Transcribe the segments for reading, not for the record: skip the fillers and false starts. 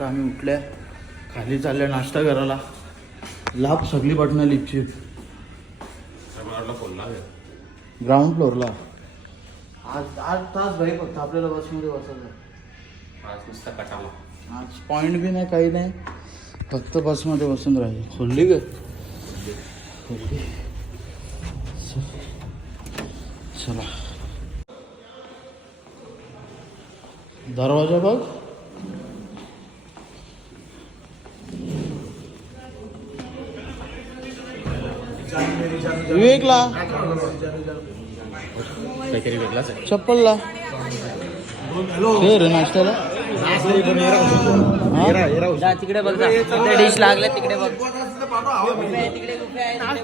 आता आम्ही उठल्या, खाली चालल्या नाश्ता करायला. लाभ सगळी बटणं लिपची ग्राउंड फ्लोअरला. आज 8 तास भाई फक्त आपल्याला बसमध्ये बसायचं. आज नुसता कटाला. आज पॉईंट बी नाही, काही नाही, फक्त बसमध्ये बसून राहिले. खोलली ग खोलली. चला दरवाजा बघ. विवेकला काहीतरी वेगळाच आहे. चप्पलला रे नाश्त्याला. तिकडे बघ, डिश लागले तिकडे बघ. तिकडे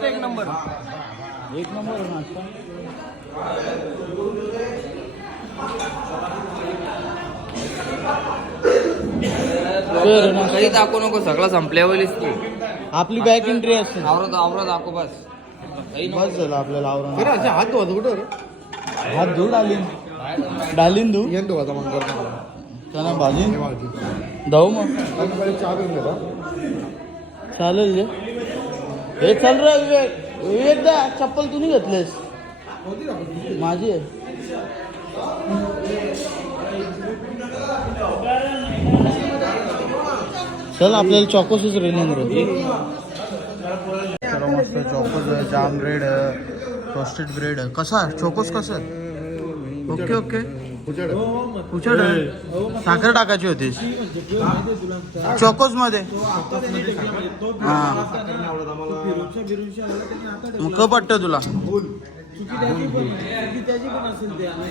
एक नंबर नाश्ता. काही दाखवू नको, सगळं संपल्यावरच तू. आपली बॅक एंट्री असते. आवरत दाखव बस. बस झालं आपल्याला आवरण. हात धुवा कुठं, हात धुवून डालीन धू आता मग त्यांना भाजीन धाऊ मग चहा पिऊन घेता. चालेल जे. हे चल रे विवेक. विवेक दा चप्पल तू नाही घेतलेस, माझी आहे. चल आपल्याला चॉकोसच रेलेंद्र. सर्व मस्त Chocos, jam bread, toasted bread. कसा चोकोस कसं? Okay okay. उचड साखर टाकायची होती चोकोस मध्ये. हा मग कप वाटतं तुला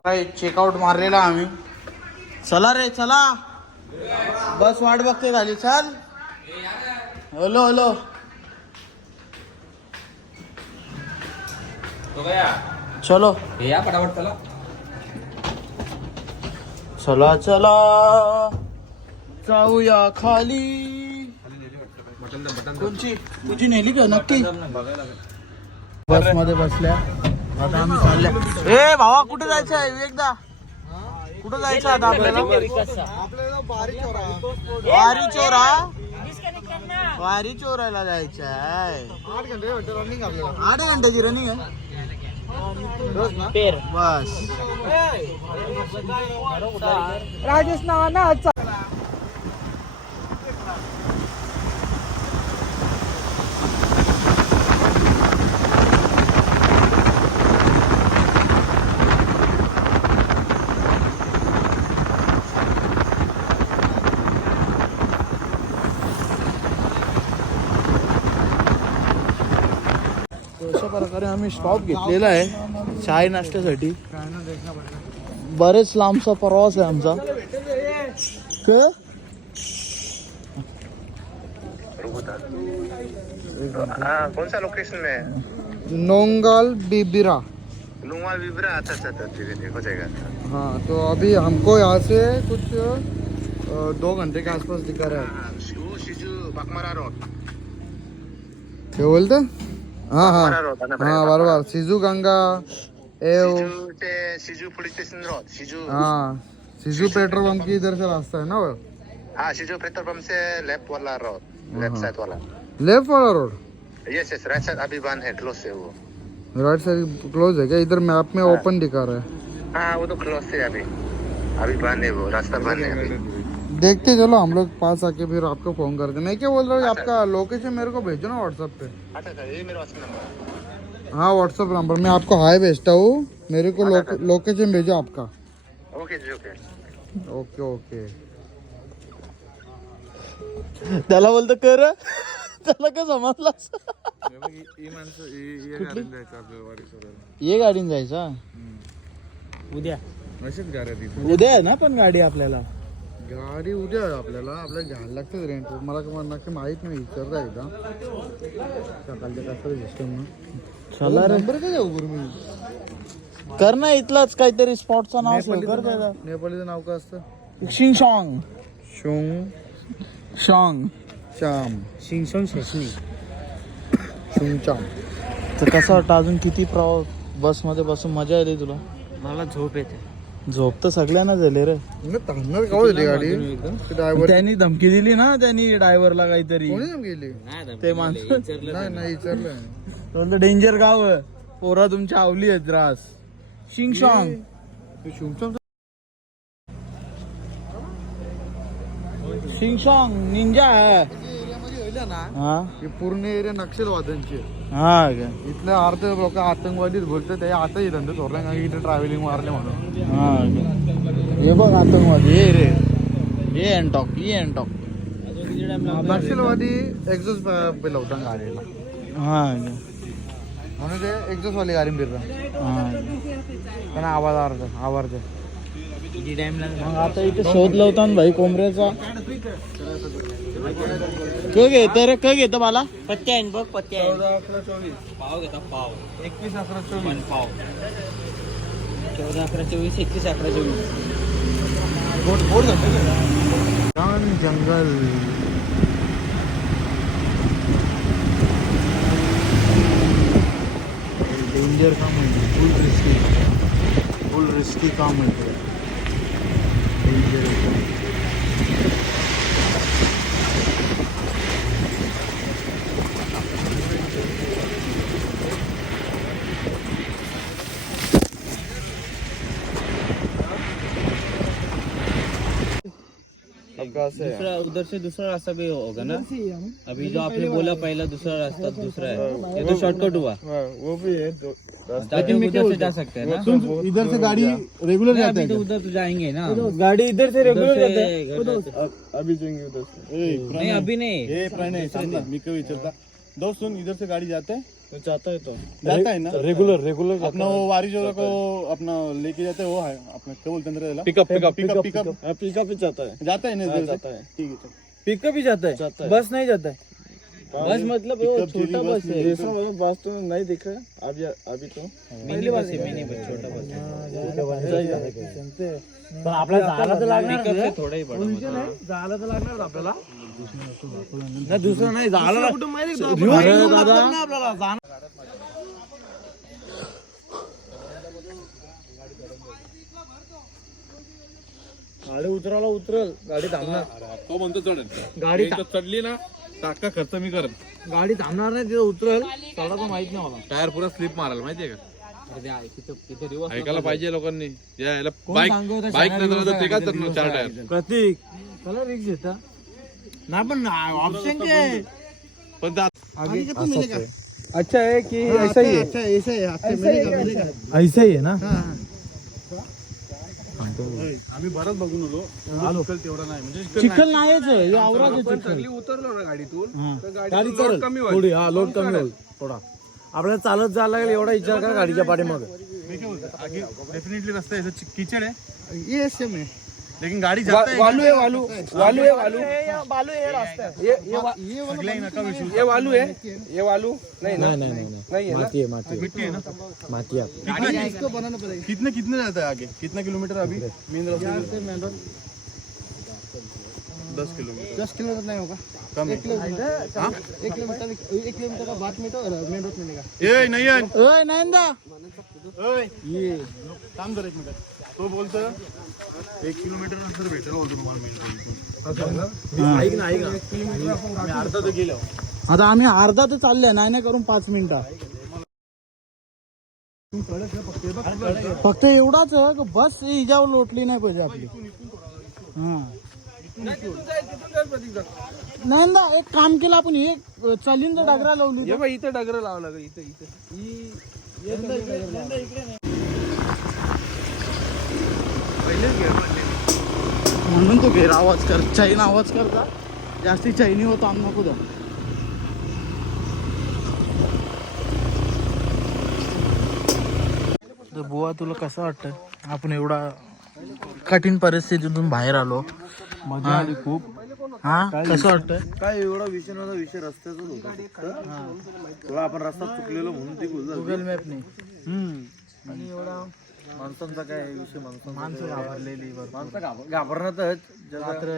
काय? चेकआउट मारलेला आम्ही. चला रे चला, बस वाट बघते झाली. चल हॅलो हॅलो. चलो या फटाफट चला. चला चला जाऊया खाली. कोणची तुझी नेली का? नक्की. बस मध्ये बसल्या आता आम्ही चालल्या. ए भावा कुठे जायचं आहे? एकदा कुठं जायचं आता आपल्याला? वारी चोरायला जायचं आहे. 8 घंटे रनिंग आपल्याला. 8 घंट्याची रनिंग आहे बस. राजेश नावाना अशा प्रकारे आम्ही स्टॉप घेतलेला आहे चाय नाश्त्यासाठी. बरेच लांबचा प्रवास आहे आमचा. कौन सा लोकेशन में? नोंगल बिबिरा. लुंगवाल विब्रा. अच्छा ठीक है, हो जाएगा. हाँ तो अभी हमको यहाँ से कुछ 2 घंटे के आसपास दिखा रहा है. शिजू बकमारा रोड. क्या बोलते? हाँ हाँ रोड हाँ बराबर. सिजू गंगा एव. शिजू पुलिस स्टेशन रोड. शिजू. हाँ सिजू पेट्रोल पंप की इधर से रास्ता है ना वो. हाँ, शिजू पेट्रोल पंप से लेफ्ट वाला रोड, लेफ्ट साइड वाला. लेफ्ट वाला रोड. यस राइट साइड अभी बंद है, क्लोज है वो. राइट साइड क्लोज है क्या? इधर मैप में ओपन दिखा रहा है. हाँ वो तो क्लोज है अभी बंद है वो, रास्ता बंद है अभी. देखते चलो हम लोग पास आके फिर आपको फोन करते. मैं क्या बोल रहा हूँ, आपका लोकेशन मेरे को भेजो ना व्हाट्सएप पे. अच्छा ये मेरा व्हाट्सएप नंबर. हाँ व्हाट्सएप नंबर मैं आपको हाई भेजता हूँ. मेरे को लोकेशन भेजो आपका. ओके जी ओके. Okay okay. त्याला बोलतो कर. त्याला काय समजला? ये गाडीने जायचा उद्या. उद्या आहे ना पण गाडी आपल्याला. गाडी उद्या आहे आपल्याला घ्यायला लागते रेंट. मला नक्की माहित नाही, विचारता एकदा सकाळच्या कसं सिस्टम. चला रे. नंबर काय जाऊ गुरु मी. कर ना इथलाच काहीतरी स्पॉटचं नाव कर. त्याला नेपाळीचं नाव काय असतं? शिंगशॉंग. शोंग शॉंग चाम. शिंगशॉंग शेषणी. शुंगचाम. तर कसं वाटतं अजून किती प्रवास बसमध्ये बसून मजा आली तुला? मला झोप येते. झोप तर सगळ्यांना झाले रे. थांबणार का होती गाडी ड्रायव्हर त्यांनी धमकी दिली ना त्यांनी ड्रायव्हरला काहीतरी. कोणी गेली ते माणसं नाही विचारलं म्हणलं डेंजर गाव आहे, पोरा तुमच्या आवली आहेत रास. शिंग शॉंग शिंग शॉंग निंजा आहे. हा पूर्ण एरिया नक्षलवाद्यांची हा का? इथले अर्ध लोक आतंकवादीच बोलतात ते आताही धंदा सोडला का इथे ट्रॅव्हलिंग मारले म्हणून. हा का? हे बघ आतंकवादी हे रे, हे अँटॉक हे अँटॉक. नक्षलवादी एक्झॉस्ट पेला होता गाडीला हा का? म्हणून ते एक्झॉस्ट वाली गाडी फिरला हा. पण आवाज मग आता इथे शोध लावता भाई कोंबड्याचा. क घेत रे, क घेत मला पत्ते आहे बघ, पत्ते आहे. 14, 11, 24 पाव घेता पाव. 21, 11, 24 पाव 14, 11, 24 21, 11, 24. जंगल. डेंजर काम म्हणजे फुल रिस्की काम म्हणजे डेंजर. दूसरा उधर से दूसरा रास्ता भी होगा ना. अभी जो आपने बोला पहला दूसरा रास्ता दूसरा है, ये तो शॉर्टकट हुआ. वो भी है उधर से जा सकते हैं ना. इधर से गाड़ी रेगुलर नहीं, जाता अभी तो है. उधर तो जाएंगे ना. गाड़ी इधर से रेगुलर उधर जाता से है. घर जाते हैं. अभी जाएंगे उधर से नहीं अभी नहीं. ये प्रणय सांगा मी कभी चलता दोस्त सुन इधर से गाड़ी जाते हैं जाता है तो जाता है ना रेगुलर अपना वो वारिश वाला को अपना लेके जाते हैं वो है अपना क्या बोलते हैं अंदर पिकअप पिकअप पे जाता है ना इधर जाता से है. ठीक है चल. पिकअप ही जाता है, बस नहीं जाता है. बस मतलब वो पिकअप छोटा जीरी बस है. दूसरा वाला बस तो नहीं दिख रहा है अभी तो मिनी बस है, मिनी बस छोटा बस है. पण आपल्याला जायला तर लागणार पिकअप से थोड़ा ही बड़ा मतलब. जायला तर लागणार आपल्याला. नाही दुसरं नाही झालं कुठं माहिती दादा. गाडी उतरायला उतरल, गाडी थांबणार. तो म्हणतो चढेल गाडी चढली ना टाका खर्च मी करत गाडी थांबणार नाही, तिथं उतरल. चढा तर माहित नाही मला. टायर पुरा स्लिप मारायला माहितीये का तिथे ऐकायला पाहिजे लोकांनी यायला सांगू होतं बाईक शाळा नंतर दिवसा ते काय गाडीचा तर चार टायर प्रतीक त्याला रिक्स घेता नाही पण ऑप्शन के पण त्या अच्छा है कि ऐसा ही है. ऐसा ही है ना. आम्ही बरंच बघून आलो तेवढा नाही म्हणजे चिखल नाहीच आहे, हे आवराच आहे चिखल. उतरलो ना गाडीतून हा. गाडी कमी होईल थोडी हा लोड कमी होईल थोडा. आपल्याला चालत जायला लागेल एवढा विचार करा गाडीच्या पाठीमागे. मी काय बोलतो आगे डेफिनेटली रस्ता है कीचड़ है ये सेम है. लेकिन गाड़ी जाता है वालू है वालू बालू हे रास्ता आहे. सगळ्या नका विषय ये वालू है ये वालू नहीं ना नाही नहीं है माती आहे माती मिट्टी है ना माती आहे. इसको बनाना पड़ेगा. कितने जाता है आगे कितना किलोमीटर अभी मेन रास्ते 10 किलोमीटर 10 किलोमीटर नहीं होगा. कम है 1 किलोमीटर का बाद में तो मेन रोड मिलेगा. ए नहीं है ओय नंदा ओए ये काम कर एक मिनिट तो बोलतो 1 किलोमीटर नंतर भेटेल बोलतो तुम्हाला मेन ऐक ना मी अर्धा तर गेलो आता आम्ही अर्धा तर चाललंय नाही करून 5 मिनिटं. फक्त एवढाच आहे की बस हिच्यावर लोटली नाही पाहिजे आपली. हा नाही ना एक काम केलं आपण, एक चालीन तर डागरा लावली. इथं डगर लावा लागेल इथं म्हणून तो घेर आवाज कर, चाईन आवाज करता जास्ती चाईनी होतो आम नको द्या. तर बुवा तुला कसं वाटतं आपण एवढा कठीण परिस्थितीतून बाहेर आलो? मजा आली खूप. हा कसं वाटतं? काय एवढा विषय नव्हता, विषय रस्त्याचाच होता. तुला आपण रस्ता चुकलेलो म्हणून ते गुगल मॅपने आणि एवढा माणसांचा काय विषय माणसं घाबरलेली माणसं घाबरणारच. मात्र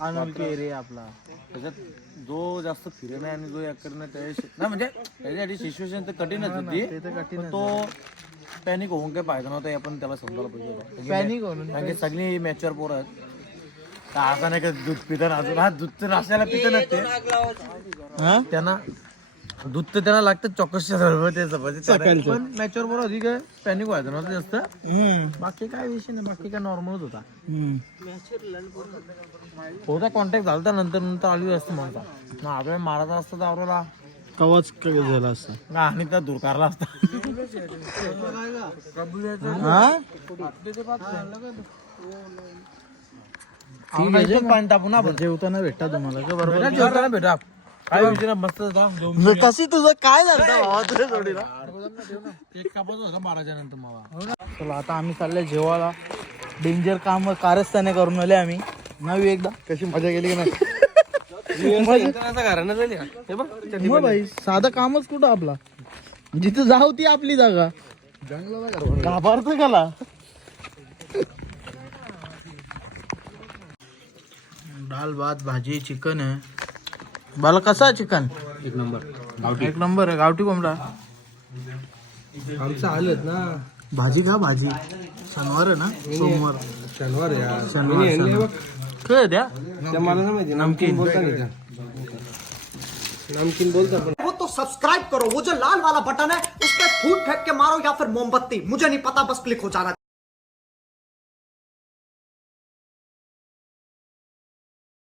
अनोळखी एरिया आपला. त्याच्यात जो जास्त फिरे नाही आणि जो या करणं त्या नाही म्हणजे त्याच्यासाठी सिच्युएशन तर कठीणच होती. ते तर कठीण पण तो पॅनिक होऊन काही फायदा नव्हता, हे पण त्याला समजायला पाहिजे होतं. पॅनिक होऊन कारण की सगळी मॅचवर पोरं आहेत. तर असं नाही का दूध पितं ना, अजून हा दूध तर नाश्त्याला पितं नसते त्यांना, दूध तर त्यांना लागतं चॉकसच्या सकाळचं. पण मॅचवर पोरं अधिक पॅनिक व्हायचं नव्हतं जास्त. बाकी काय विषय नाही, बाकी काय नॉर्मलच होता. होता कॉन्टॅक्ट झाला नंतर आली असतं म्हणता ना, आपल्याला मारायचा असतं तर आपल्याला कवाच झाला असं. आणि त्या दूर कारला असता. पाणी टाकू ना आपण. जेवताना भेटता तुम्हाला का बरोबर? जेवताना भेटा काय विचार मस्त होता. कशी तुझं काय झालं भावा तुझ्या जोडीला? केक कापायचा होता मारायच्या नंतर मला. चला आता आम्ही चाललोय जेवायला. डेंजर काम कारस्थाने करून आले आम्ही. नवी एकदा कशी मजा गेली की नाही? मग भाई साधं कामच कुठं आपला, जिथे जाऊ ती आपली जागा. जंगलाला घाबरतं कला. दाल भात भाजी चिकन आहे. बाला कसा आहे चिकन? एक नंबर. एक नंबर आहे. गावठी कोंबडा आमचं आलेत ना भाजी का भाजी. शनिवार आहे ना, सोमवार शनिवार शनिवार काय द्या त्या मला नाही माहिती नमकीन. बोलता नाही त्या. नमकीन बोलता पण वो तो सब्सक्राइब करो, वो जो लाल वाला बटन है उस पर फूट फेंक के मारो या फिर मोमबत्ती, मुझे नहीं पता, बस क्लिक हो जाना चाहिए.